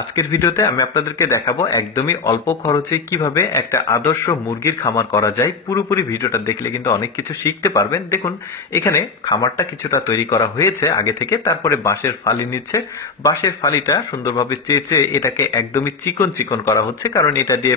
আজকের ভিডিওতে আমি আপনাদেরকে দেখাবো একদমই অল্প খরচে কিভাবে একটা আদর্শ মুরগির খামার করা যায়। পুরোপুরি ভিডিওটা দেখলে কিন্তু অনেক কিছু শিখতে পারবেন। দেখুন এখানে খামারটা কিছুটা তৈরি করা হয়েছে আগে থেকে, তারপরে বাঁশের ফালি নিচ্ছে। বাঁশের ফালিটা সুন্দরভাবে চেঁচে এটাকে একদমই চিকন চিকন করা হচ্ছে, কারণ এটা দিয়ে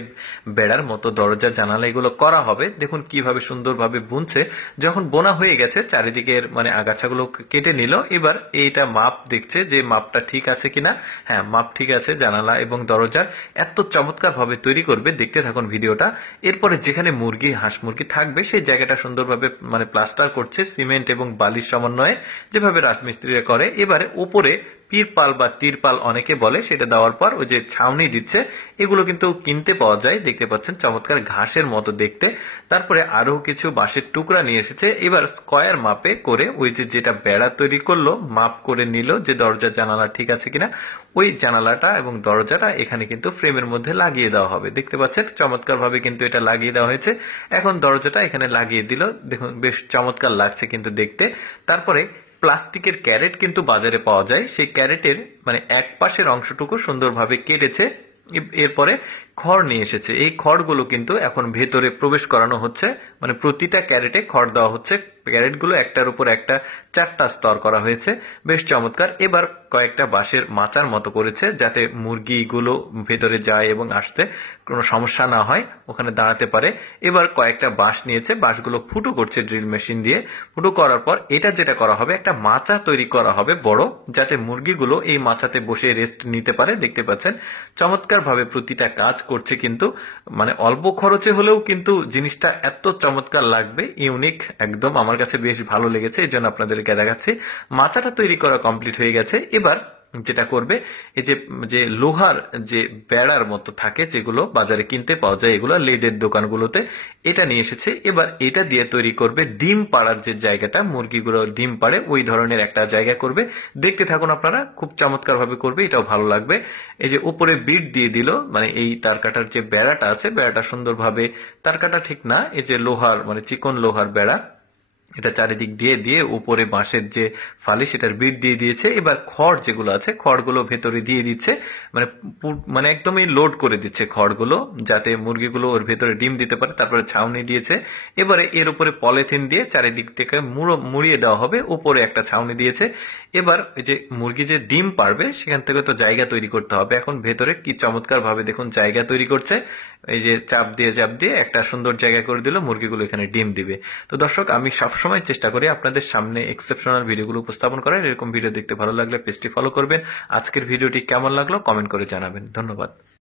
বেড়ার মতো দরজা জানালা এগুলো করা হবে। দেখুন কিভাবে সুন্দরভাবে বুনছে। যখন বোনা হয়ে গেছে চারিদিকের আগাছাগুলো কেটে নিল। এবার এইটা মাপ দেখছে যে মাপটা ঠিক আছে কিনা। হ্যাঁ, মাপ ঠিক আছে। জানালা এবং দরজার এত চমৎকার ভাবে তৈরি করবে, দেখতে থাকুন ভিডিওটা। এরপরে যেখানে মুরগি হাঁস মুরগি থাকবে সেই জায়গাটা সুন্দরভাবে প্লাস্টার করছে সিমেন্ট এবং বালির সমন্বয়ে, যেভাবে রাজমিস্ত্রিরা করে। এবারে উপরে পিরপাল বা তিরপাল অনেকে বলে, সেটা দেওয়ার পর ওই যে ছাউনি দিচ্ছে। এগুলো কিন্তু কিনতে পাওয়া যায়, দেখতে পাচ্ছেন চমৎকার ঘাসের মতো দেখতে। তারপরে আরো কিছু বাঁশের টুকরা নিয়ে এসেছে। এবার স্কয়ার মাপে করে ওই যে যেটা বেড়া তৈরি করলো মাপ করে নিল যে দরজা জানালা ঠিক আছে কিনা। ওই জানালাটা এবং দরজাটা এখানে কিন্তু ফ্রেমের মধ্যে লাগিয়ে দেওয়া হবে। দেখতে পাচ্ছেন চমৎকার ভাবে কিন্তু এটা লাগিয়ে দেওয়া হয়েছে। এখন দরজাটা এখানে লাগিয়ে দিল। দেখুন বেশ চমৎকার লাগছে কিন্তু দেখতে। তারপরে প্লাস্টিকের ক্যারেট কিন্তু বাজারে পাওয়া যায়। সেই ক্যারেটের এক পাশের অংশটুকু সুন্দরভাবে কেটেছে। এরপরে খড় নিয়ে এসেছে। এই খড়গুলো কিন্তু এখন ভেতরে প্রবেশ করানো হচ্ছে। প্রতিটা ক্যারেটে খড় দেওয়া হচ্ছে। ক্যারেটগুলো একটার উপর একটা 4টা স্তর করা হয়েছে, বেশ চমৎকার। এবার কয়েকটা বাঁশের মাচার মতো করেছে, যাতে মুরগিগুলো ভেতরে যায় এবং আসতে কোনো সমস্যা না হয়, ওখানে দাঁড়াতে পারে। এবার কয়েকটা বাঁশ নিয়েছে, বাঁশগুলো ফুটো করছে ড্রিল মেশিন দিয়ে। ফুটো করার পর এটা যেটা করা হবে, একটা মাচা তৈরি করা হবে বড়, যাতে মুরগিগুলো এই মাচাতে বসে রেস্ট নিতে পারে। দেখতে পাচ্ছেন চমৎকার ভাবে প্রতিটা কাজ করছে কিন্তু। অল্প খরচে হলেও কিন্তু জিনিসটা এত চমৎকার লাগবে, ইউনিক একদম। আমার কাছে বেশ ভালো লেগেছে, এই জন্য আপনাদেরকে দেখাচ্ছি। মাচাটা তৈরি করা কমপ্লিট হয়ে গেছে। এবার যেটা করবে, এই যে লোহার যে বেড়ার মতো থাকে, যেগুলো বাজারে কিনতে পাওয়া যায়, এগুলো লেদের দোকানগুলোতে, এটা নিয়ে এসেছে। এবার এটা দিয়ে তৈরি করবে ডিম পাড়ার যে জায়গাটা, মুরগিগুলো ডিম পাড়ে ওই ধরনের একটা জায়গা করবে। দেখতে থাকুন আপনারা, খুব চমৎকার ভাবে করবে, এটাও ভালো লাগবে। এই যে উপরে বিট দিয়ে দিল, এই তার কাটার যে বেড়াটা আছে, বেড়াটা সুন্দরভাবে, তার কাটা ঠিক না, এই যে লোহার চিকন লোহার বেড়া, এটা চারিদিক দিয়ে দিয়ে উপরে বাঁশের যে ফালি সেটার বিট দিয়ে দিয়েছে। এবার খড় যেগুলো আছে, খড়গুলো ভেতরে দিয়ে দিচ্ছে। একদমই লোড করে দিচ্ছে খড়গুলো, যাতে মুরগিগুলো ওর ভেতরে ডিম দিতে পারে। তারপরে ছাউনি দিয়েছে। এবারে এর উপরে পলিথিন দিয়ে চারিদিক থেকে মুড়িয়ে দেওয়া হবে। উপরে একটা ছাউনি দিয়েছে। এবার এই যে মুরগি যে ডিম পারবে, সেখান থেকে তো জায়গা তৈরি করতে হবে। এখন ভেতরে কি চমৎকার ভাবে দেখুন জায়গা তৈরি করছে। এই যে চাপ দিয়ে একটা সুন্দর জায়গা করে দিল, মুরগিগুলো এখানে ডিম দিবে। তো দর্শক, আমি সবসময় চেষ্টা করি আপনাদের সামনে এক্সেপশনাল ভিডিওগুলো উপস্থাপন করার। এরকম ভিডিও দেখতে ভালো লাগলে পেজটি ফলো করবেন। আজকের ভিডিওটি কেমন লাগলো কমেন্ট করে জানাবেন। ধন্যবাদ।